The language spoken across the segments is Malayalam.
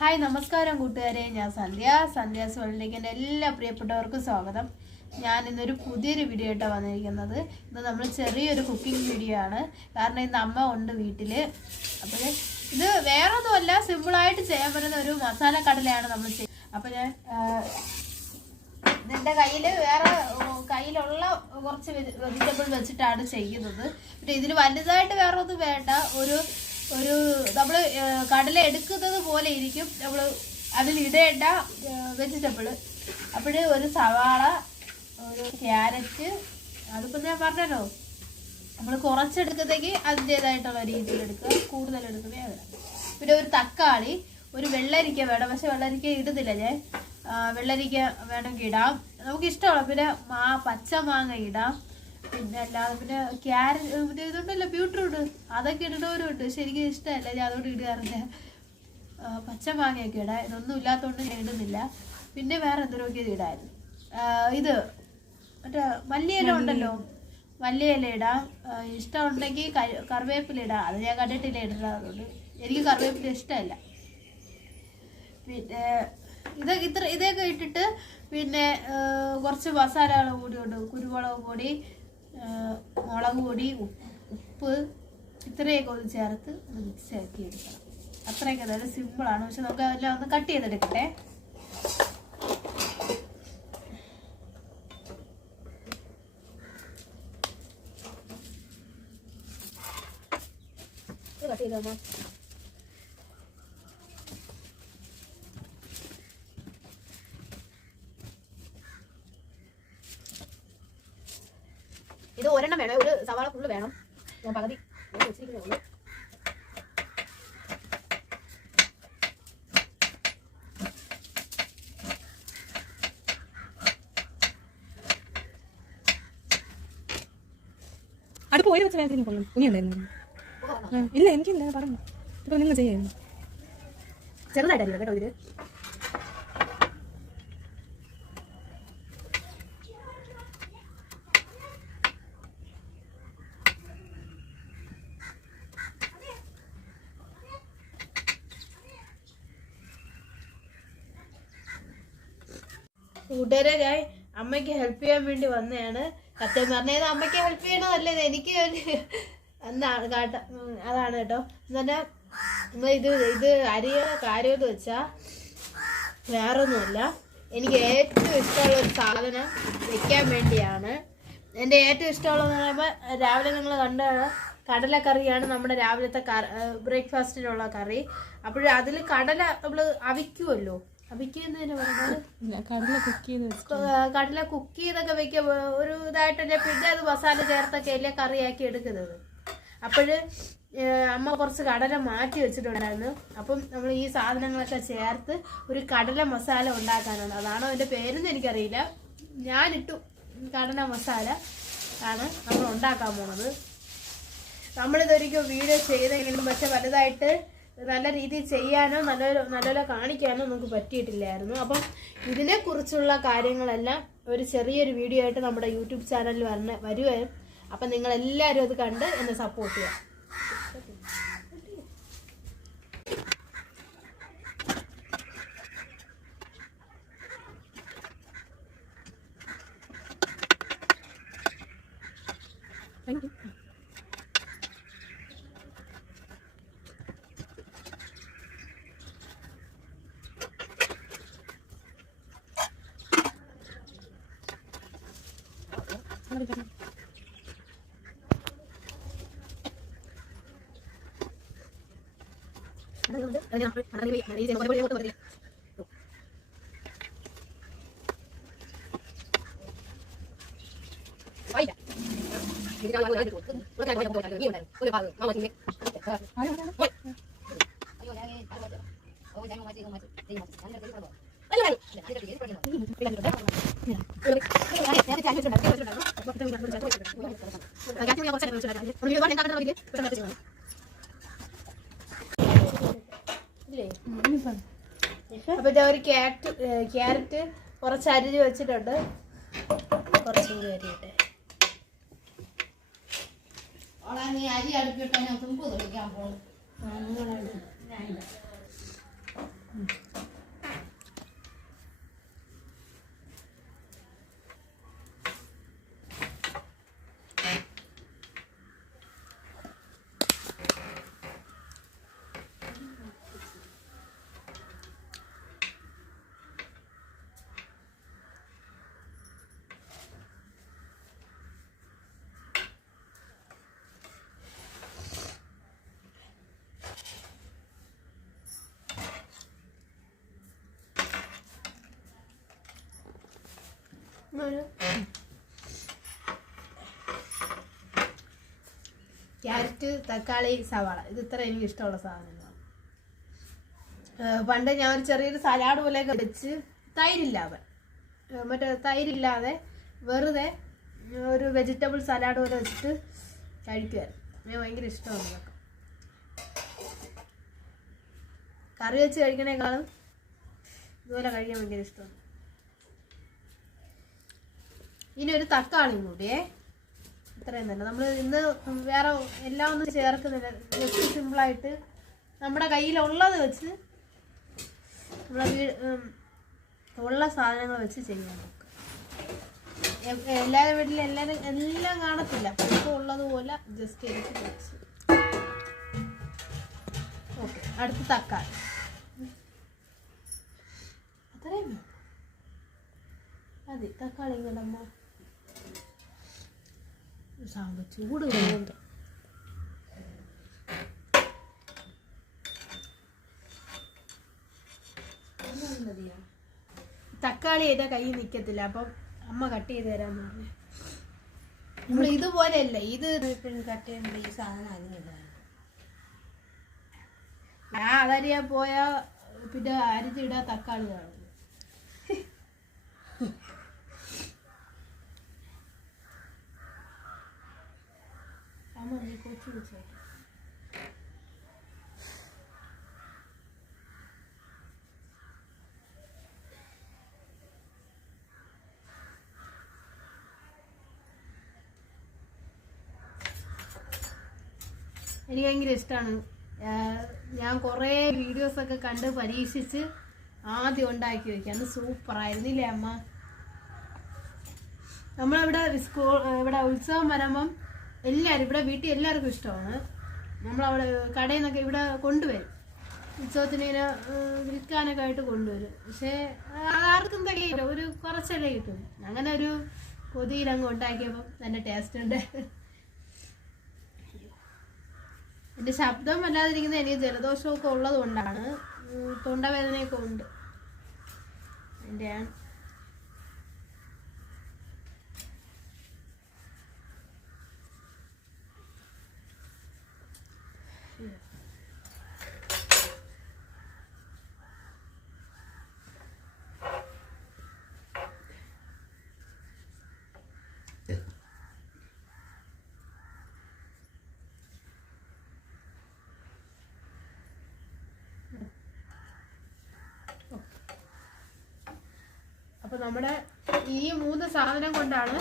ഹായ് നമസ്കാരം കൂട്ടുകാരെ. ഞാൻ സന്ധ്യ സന്ധ്യാസ് വേൾഡിലേക്ക് എന്റെ എല്ലാ പ്രിയപ്പെട്ടവർക്കും സ്വാഗതം. ഞാൻ ഇന്നൊരു പുതിയൊരു വീഡിയോ ആയിട്ടാണ് വന്നിരിക്കുന്നത്. ഇത് നമ്മൾ ചെറിയൊരു കുക്കിംഗ് വീഡിയോ ആണ്. കാരണം ഇന്ന് അമ്മ ഉണ്ട് വീട്ടിൽ അപ്പോൾ ഇത് വേറെ ഒന്നുമല്ല സിമ്പിളായിട്ട് ചെയ്യാൻ പറ്റുന്ന ഒരു മസാല കടലയാണ് നമ്മൾ ചെയ്യുന്നത് അപ്പോൾ ഞാൻ ഇതിന്റെ കയ്യിൽ വേറെ കയ്യിലുള്ള കുറച്ച് വെജിറ്റബിൾ വെച്ചിട്ടാണ് ചെയ്യുന്നത്. പിന്നെ ഇതിന് വലുതായിട്ട് വേറെ ഒന്നും വേണ്ട. ഒരു ഒരു നമ്മൾ കടല എടുക്കുന്നത് പോലെ ഇരിക്കും. നമ്മൾ അതിൽ ഇടേണ്ട വെജിറ്റബിൾ അപ്പോൾ ഒരു സവാള ഒരു ക്യാരറ്റ് അതിപ്പോൾ ഞാൻ പറഞ്ഞല്ലോ. നമ്മൾ കുറച്ചെടുക്കുന്നതെങ്കിൽ അതിന്റേതായിട്ടുള്ള രീതിയിൽ എടുക്കുക. കൂടുതൽ എടുക്കുന്നേ അതിന് പിന്നെ ഒരു തക്കാളി ഒരു വെള്ളരിക്ക വേണം. പക്ഷെ വെള്ളരിക്ക ഇടുന്നില്ല ഞാൻ. വെള്ളരിക്ക വേണമെങ്കിൽ ഇടാം. നമുക്ക് ഇഷ്ടമുള്ള പിന്നെ മാ പച്ച മാങ്ങ ഇടാം. പിന്നെ അല്ലാതെ പിന്നെ ക്യാരറ്റ് പിന്നെ ഇതുണ്ടല്ലോ ബീട്രൂട്ട് അതൊക്കെ ഇടുന്നവരുണ്ട് ശരിക്കും ഇഷ്ടമല്ല. ഞാൻ അതുകൊണ്ട് ഇടാറില്ല പച്ചമാങ്ങയൊക്കെ പച്ച മാങ്ങയൊക്കെ ഇടാം ഇതൊന്നും ഇല്ലാത്തതുകൊണ്ട് ഞാൻ ഇടുന്നില്ല. പിന്നെ വേറെ എന്തെങ്കിലുമൊക്കെ ഇത് ഇടായിരുന്നു. ഇത് മറ്റേ മല്ലിയില ഉണ്ടല്ലോ. മല്ലിയില ഇടാം. ഇഷ്ടം ഇഷ്ടമുണ്ടെങ്കിൽ കറിവേപ്പില ഇടാം. അത് ഞാൻ കണ്ടിട്ടില്ല ഇടുന്നതുകൊണ്ട് എനിക്ക് കറിവേപ്പില ഇഷ്ടമല്ല. പിന്നെ ഇത് ഇത്ര ഇതൊക്കെ ഇട്ടിട്ട് പിന്നെ കുറച്ച് മസാലകൾ കൂടി ഉണ്ട് കുരുമുളക് പൊടി മുളക് പൊടി ഉപ്പ് ഇത്രയൊക്കെ ഒന്ന് ചേർത്ത് ഒന്ന് മിക്സ് ആക്കി എടുക്കണം. അത്രയൊക്കെ അതായത് സിമ്പിളാണ് പക്ഷെ നമുക്ക് അതെല്ലാം ഒന്ന് കട്ട് ചെയ്തെടുക്കട്ടെ. കട്ട് ചെയ്തോ ഇത് ഒരെണ്ണം വേണം ഒരു സവാള ഫുള്ള് വേണം ഞാൻ പകുതി ഞാൻ വെച്ചിരിക്കുന്നേ ഉള്ളൂ അടുപ്പ് പോയി വെച്ച് വേണ്ടി കൊള്ളും തുണിയുണ്ടായിരുന്നു ഉണ്ടായിരുന്നു ഇല്ല എനിക്കില്ല. പറഞ്ഞു ഇപ്പൊ നിങ്ങൾ ചെയ്യായിരുന്നു ചെറുതായിട്ടല്ല കേട്ടോ ഇതിൽ കൂട്ടുകാരെ അമ്മയ്ക്ക് ഹെൽപ്പ് ചെയ്യാൻ വേണ്ടി വന്നതാണ്. സത്യം പറഞ്ഞത് അമ്മയ്ക്ക് ഹെൽപ്പ് ചെയ്യണതല്ലേ ഇത്? എനിക്ക് എന്താണ് കാട്ട അതാണ് കേട്ടോ. എന്നെ നമ്മൾ ഇത് ഇത് അരിയുടെ കാര്യമെന്ന് വെച്ചാൽ വേറൊന്നുമല്ല. എനിക്ക് ഏറ്റവും ഇഷ്ടമുള്ള ഒരു സാധനം വെക്കാൻ വേണ്ടിയാണ്. എന്റെ ഏറ്റവും ഇഷ്ടമുള്ളതെന്ന് പറയുമ്പോൾ രാവിലെ നിങ്ങൾ കണ്ട കടലക്കറിയാണ് നമ്മുടെ രാവിലത്തെ ബ്രേക്ക്ഫാസ്റ്റിനുള്ള കറി. അപ്പോൾ അതിൽ കടല നമ്മൾ അവിക്കുമല്ലോ കടല കുക്ക് കടല കുക്ക് ചെയ്തൊക്കെ വെക്കുക ഒരു ഇതായിട്ടല്ലേ പിന്നെ അത് മസാല ചേർത്തൊക്കെ അല്ലേ കറിയാക്കി എടുക്കുന്നത്. അപ്പോഴ് അമ്മ കുറച്ച് കടല മാറ്റി വെച്ചിട്ടുണ്ടായിരുന്നു. അപ്പം നമ്മൾ ഈ സാധനങ്ങളൊക്കെ ചേർത്ത് ഒരു കടല മസാല ഉണ്ടാക്കാനാണ്. അതാണോ അതിന്റെ പേരെന്ന് എനിക്കറിയില്ല. ഞാനിട്ടു. കടല മസാല ആണ് നമ്മൾ ഉണ്ടാക്കാൻ പോണത്. നമ്മളിതൊരിക്കും വീഡിയോ ചെയ്തെങ്കിലും പക്ഷെ വലുതായിട്ട് നല്ല രീതിയിൽ ചെയ്യാനോ നല്ല നല്ലപോലെ കാണിക്കാനോ നമുക്ക് പറ്റിയിട്ടില്ലായിരുന്നു. അപ്പം ഇതിനെക്കുറിച്ചുള്ള കാര്യങ്ങളെല്ലാം ഒരു ചെറിയൊരു വീഡിയോ ആയിട്ട് നമ്മുടെ യൂട്യൂബ് ചാനലിൽ വരണ വരുവരും അപ്പം നിങ്ങളെല്ലാവരും അത് കണ്ട് എന്നെ സപ്പോർട്ട് ചെയ്യാം. 等等等，等等，等等，等等。哎呀，你这个我意儿，你这个，我刚才好像碰到一条鱼了，我得把鱼拿回去。哎呦，我的妈！哎呦，我的妈！我先用筷子，我先用筷子，我先用筷子，我先用筷子。അപ്പൊ ഒരു ക്യാരറ്റ് ക്യാരറ്റ് കുറച്ച് അരിഞ്ഞ് വെച്ചിട്ടുണ്ട്. കുറച്ചും കൂടി അരിയട്ടെ നീ അരി അടുപ്പിട്ടോ ഞാൻ തുമ്പ് തെളിക്കാൻ പോകും ക്യാരറ്റ് തക്കാളി സവാള. ഇത് ഇത്ര എനിക്ക് ഇഷ്ടമുള്ള സാധനങ്ങൾ പണ്ട് ഞാൻ ഒരു ചെറിയൊരു സലാഡ് പോലെയൊക്കെ വെച്ച് തൈരില്ലാതെ മറ്റേ തൈരില്ലാതെ വെറുതെ ഒരു വെജിറ്റബിൾ സലാഡ് പോലെ വെച്ചിട്ട് കഴിക്കുമായിരുന്നു ഞാൻ ഭയങ്കര ഇഷ്ടമാണ് ഇതൊക്കെ കറി വെച്ച് കഴിക്കണേക്കാളും ഇതുപോലെ കഴിക്കാൻ ഭയങ്കര ഇഷ്ടമാണ്. ഇനി ഒരു തക്കാളിയും കൂടിയേ ഇത്രയും തന്നെ. നമ്മൾ ഇന്ന് വേറെ എല്ലാം ഒന്നും ചേർക്കുന്നില്ല. ജസ്റ്റ് സിമ്പിളായിട്ട് നമ്മുടെ കയ്യിലുള്ളത് വെച്ച് നമ്മളെ വീട് ഉള്ള സാധനങ്ങൾ വെച്ച് ചെയ്യാൻ നോക്കുക എല്ലാവരുടെ എല്ലാവരും വീട്ടിലും എല്ലാവരും എല്ലാം കാണത്തില്ല. ഇപ്പോൾ ഉള്ളതുപോലെ ജസ്റ്റ് എടുത്ത് വെച്ച്. ഓക്കെ അടുത്ത തക്കാളി. അത്രയും. മതി. തക്കാളി കിടന്നോ ചൂട് വരുന്നുണ്ട് തക്കാളി ചെയ്താൽ കൈ നിൽക്കത്തില്ല അപ്പം അമ്മ കട്ട് ചെയ്ത് തരാന്ന് പറഞ്ഞു. നമ്മൾ ഇതുപോലെയല്ല. ഇത് കട്ട് ചെയ്യുമ്പോൾ ഈ സാധനം അങ്ങനെയല്ല ഞാൻ അതറിയാൻ പോയാ പിന്നെ അരിച്ചിടാ തക്കാളി കാണും കൊച്ചു വെച്ചോ എനിക്ക് ഭയങ്കര ഇഷ്ടമാണ് ഞാൻ കുറേ വീഡിയോസൊക്കെ കണ്ട് പരീക്ഷിച്ച് ആദ്യം ഉണ്ടാക്കി വയ്ക്കുക അന്ന് സൂപ്പറായിരുന്നില്ലേ അമ്മ? നമ്മളിവിടെ സ്കൂൾ ഇവിടെ ഉത്സവം വരുമ്പം എല്ലാവരും ഇവിടെ വീട്ടിൽ എല്ലാവർക്കും ഇഷ്ടമാണ്. നമ്മളവിടെ കടയിൽ നിന്നൊക്കെ ഇവിടെ കൊണ്ടുവരും. ഉത്സവത്തിന് ഇങ്ങനെ വിൽക്കാനൊക്കെ ആയിട്ട് കൊണ്ടുവരും. പക്ഷേ ആർക്കും തികയില്ല ഒരു കുറച്ചല്ലേ കിട്ടും. അങ്ങനെ ഒരു കൊതിയിലങ്ങ് ഉണ്ടാക്കിയപ്പം നല്ല ടേസ്റ്റ് ഉണ്ട്. എന്റെ ശബ്ദം വല്ലാതിരിക്കുന്നത് എനിക്ക് ജലദോഷമൊക്കെ ഉള്ളത് കൊണ്ടാണ് തൊണ്ടവേദനയൊക്കെ ഉണ്ട്. എന്റെയാണ് നമ്മുടെ ഈ മൂന്ന് സാധനം കൊണ്ടാണ്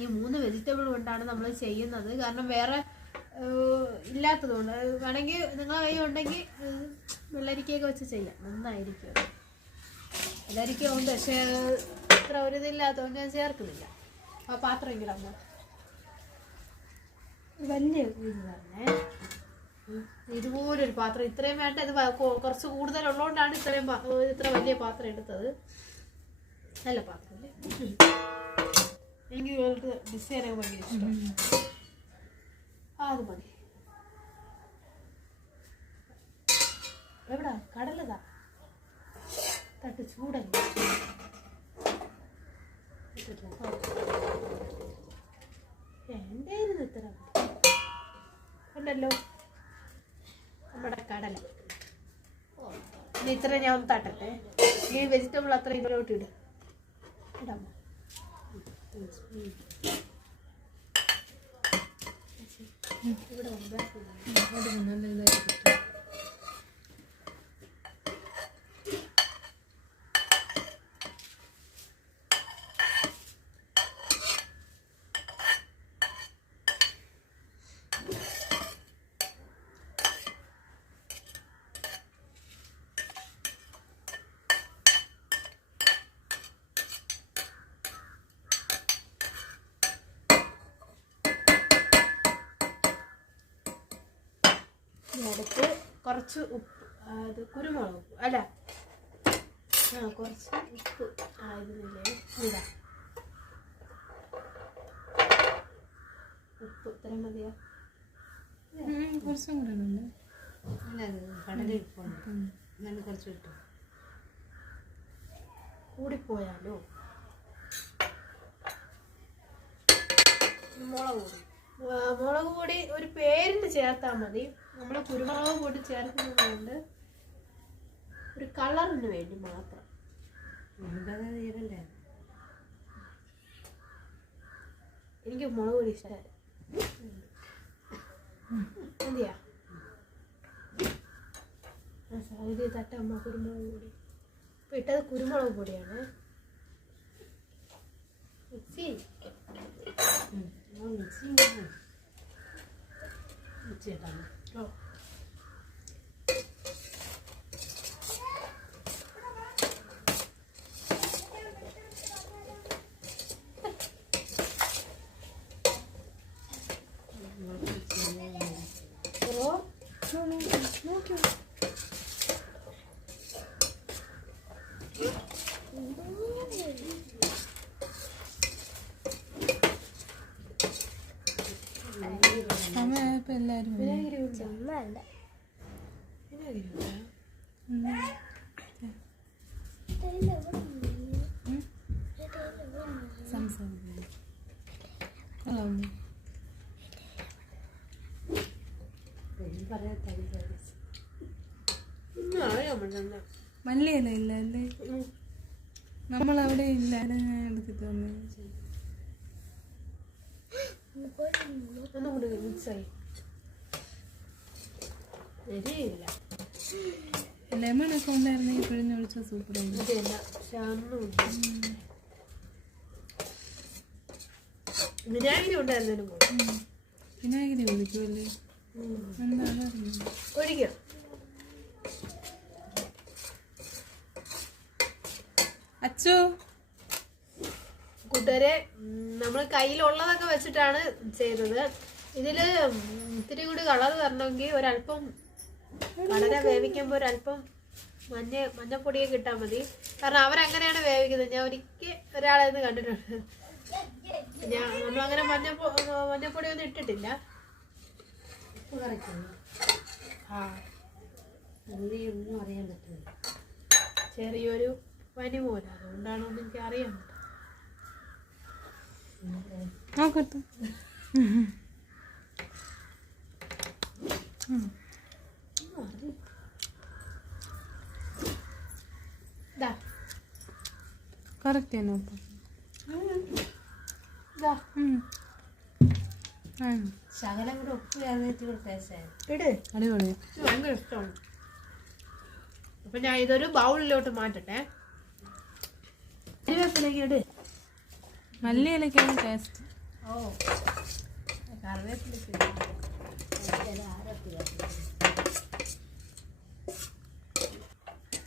ഈ മൂന്ന് വെജിറ്റബിൾ കൊണ്ടാണ് നമ്മൾ ചെയ്യുന്നത്. കാരണം വേറെ ഇല്ലാത്തതുകൊണ്ട്. വേണമെങ്കിൽ നിങ്ങളെ കൈ ഉണ്ടെങ്കിൽ വെള്ളരിക്കയൊക്കെ വെച്ച് ചെയ്യാം. നന്നായിരിക്കും. വെള്ളരിക്ക ഉണ്ട്. പക്ഷേ ഇത്ര ഒരു ഇതില്ലാത്തതുകൊണ്ട് ഞാൻ ചേർക്കുന്നില്ല. ആ പാത്രം എങ്കിലും അമ്മ വലിയ. ഇതുപോലൊരു പാത്രം. ഇത്രയും വേണ്ട ഇത് കുറച്ച് കൂടുതലുള്ളതുകൊണ്ടാണ് ഇത്രയും ഇത്ര വലിയ പാത്രം എടുത്തത്. നല്ല പാത്രം എനിക്ക് ഇവർക്ക് ഡിസൈനൊക്കെ ഭയങ്കര ഇഷ്ടമാണ് ആ അത് മതി. എവിടാ? കടലതാ? തട്ട് ചൂടല്ല? എന്തായിരുന്നു ഇത്ര ഉണ്ടല്ലോ. നമ്മുടെ കടല. ഇനി ഇത്ര ഞാൻ തട്ടട്ടെ. ഈ വെജിറ്റബിൾ അത്ര ഇതിലോട്ട് ഇടും. ഇടാമോ ഇവിടെ ഇടാം. കുറച്ച് ഉപ്പ് അത് ഇത് കുരുമുളക് ഉപ്പ് അല്ല. ആ കുറച്ച് ഉപ്പ് ആയിരുന്നില്ലേ ഇതാ. ഉപ്പ് ഇത്ര മതിയോ? കുറച്ചും കൂടെ ഉണ്ട് അല്ല അത് കടല ഇരിപ്പുണ്ട് നല്ല കുറച്ച് കിട്ടും കൂടിപ്പോയാലോ? മുളക് പൊടി ആ, മുളക് പൊടി ഒരു പേരിന് ചേർത്താൽ മതി. നമ്മൾ കുരുമുളക് പൊടി ചേർക്കുന്നത് കൊണ്ട് ഒരു കളറിന് വേണ്ടി മാത്രം. എനിക്ക് മുളക് പൊടി ഇഷ്ടമായി എന്തിയാ സാരി തട്ടമ്മ കുരുമുളക് പൊടി. ഇപ്പൊ ഇട്ടത് കുരുമുളക് പൊടിയാണ്. മിക്സി മിക്സി മിക്സി ഇട്ടാൽ ഓ ഓ സമയമായപ്പോൾ എല്ലാവരും ഒന്നും മല്ലിയില ഇല്ല അല്ലേ നമ്മളവിടെ ഇല്ല എടുത്തിട്ട് വന്നു ഒന്നും കൂടി മിക്സ് ആയി ശരിയില്ല ലെമൺ ഒക്കെ ഉണ്ടായിരുന്നെങ്കിൽ പിഴിഞ്ഞൊഴിച്ച സൂപ്പറായിരുന്നു വിനാഗിരി ഉണ്ടായിരുന്നതിനും വിനാഗിരി കുടിക്കുമല്ലേ എന്താ അതറിയില്ല ഒഴിക്കണം അച്ചോ കൂട്ടുകാരെ നമ്മൾ കയ്യിലുള്ളതൊക്കെ വെച്ചിട്ടാണ് ചെയ്തത്. ഇതിൽ ഇത്തിരി കൂടി കളർ തരണമെങ്കിൽ ഒരല്പം വളരെ വേവിക്കുമ്പോൾ ഒരല്പം മഞ്ഞ മഞ്ഞപ്പൊടിയൊക്കെ ഇട്ടാൽ മതി. കാരണം അവരങ്ങനെയാണ് വേവിക്കുന്നത്. ഞാൻ ഒരിക്കൽ ഒരാളെന്ന് കണ്ടിട്ടുണ്ട്. ഞാൻ നമ്മളങ്ങനെ മഞ്ഞപ്പോ മഞ്ഞപ്പൊടി ഒന്നും ഇട്ടിട്ടില്ല. ചെറിയൊരു പനി പോലെ അതുകൊണ്ടാണോ എനിക്ക് അറിയാൻ നോക്കട്ടെ. കറക്റ്റ് തന്നെ ഇതാ ശകലം കൂടെ ഉപ്പ് ചേർന്നിട്ട് ഇട്. അടിപൊളി. ഭയങ്കര ഇഷ്ടമാണ്. അപ്പൊ ഞാൻ ഇതൊരു ബൗളിലോട്ട് മാറ്റട്ടെ. കരിവേപ്പിലേക്ക് ഇട്. മല്ലിയിലൊക്കെയാണ് ടേസ്റ്റ് ഓ. കറിവേപ്പില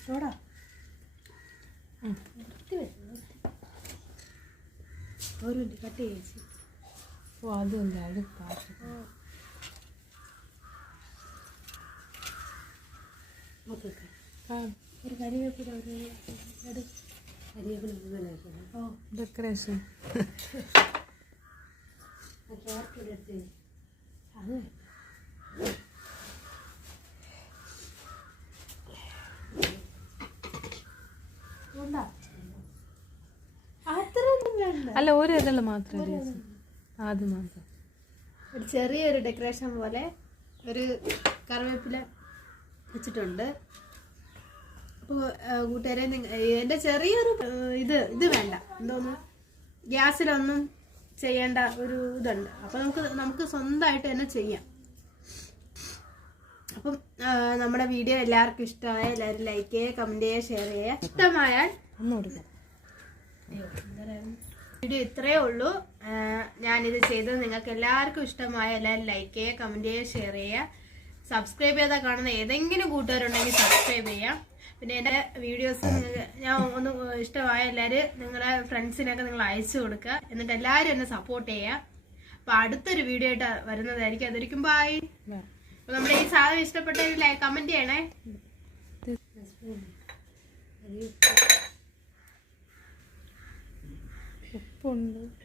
ചോടാ ഒരു കട്ട് ചെയ്യിച്ചു ഓ അതുമില്ല അടുപ്പാട്ട് ഓക്കെ ആ. ഒരു കറിവേപ്പില ഒരു എടുക്കും അല്ല ഒരു ഇതല്ല മാത്രം അത് മാത്രം. ഒരു ചെറിയൊരു ഡെക്കറേഷൻ പോലെ ഒരു കറിവേപ്പില വെച്ചിട്ടുണ്ട്. അപ്പോൾ കൂട്ടുകാരെ എന്റെ ചെറിയൊരു ഇത് ഇത് വേണ്ട. എന്തോന്ന്? ഗ്യാസിലൊന്നും ചെയ്യേണ്ട ഒരു ഇതുണ്ട്. അപ്പോൾ നമുക്ക് നമുക്ക് സ്വന്തമായിട്ട് തന്നെ ചെയ്യാം. അപ്പം നമ്മുടെ വീഡിയോ എല്ലാവർക്കും ഇഷ്ടമായ എല്ലാവരും ലൈക്ക് ചെയ്യുക കമന്റ് ചെയ്യുക ഷെയർ ചെയ്യുക ഇഷ്ടമായാൽ വീഡിയോ ഇത്രയേ ഉള്ളൂ. ഞാനിത് ചെയ്തത് നിങ്ങൾക്ക് എല്ലാവർക്കും ഇഷ്ടമായ എല്ലാവരും ലൈക്ക് ചെയ്യുക കമന്റ് ചെയ്യുക ഷെയർ ചെയ്യുക സബ്സ്ക്രൈബ് ചെയ്താൽ കാണുന്ന ഏതെങ്കിലും കൂട്ടുകാരുണ്ടെങ്കിൽ സബ്സ്ക്രൈബ് ചെയ്യാം. പിന്നെ എന്റെ വീഡിയോസ് നിങ്ങൾക്ക് ഞാൻ ഒന്ന് ഇഷ്ടമായ എല്ലാവരും നിങ്ങളെ ഫ്രണ്ട്സിനൊക്കെ നിങ്ങൾ അയച്ചു കൊടുക്കുക. എന്നിട്ട് എല്ലാരും എന്നെ സപ്പോർട്ട് ചെയ്യുക. അപ്പൊ അടുത്തൊരു വീഡിയോ ആയിട്ട് വരുന്നതായിരിക്കും. അതൊരിക്കും ബൈ ബൈ അപ്പൊ നമ്മുടെ ഈ സാധനം ഇഷ്ടപ്പെട്ടെങ്കിൽ കമന്റ് ചെയ്യണേ. ഉപ്പുണ്ട്.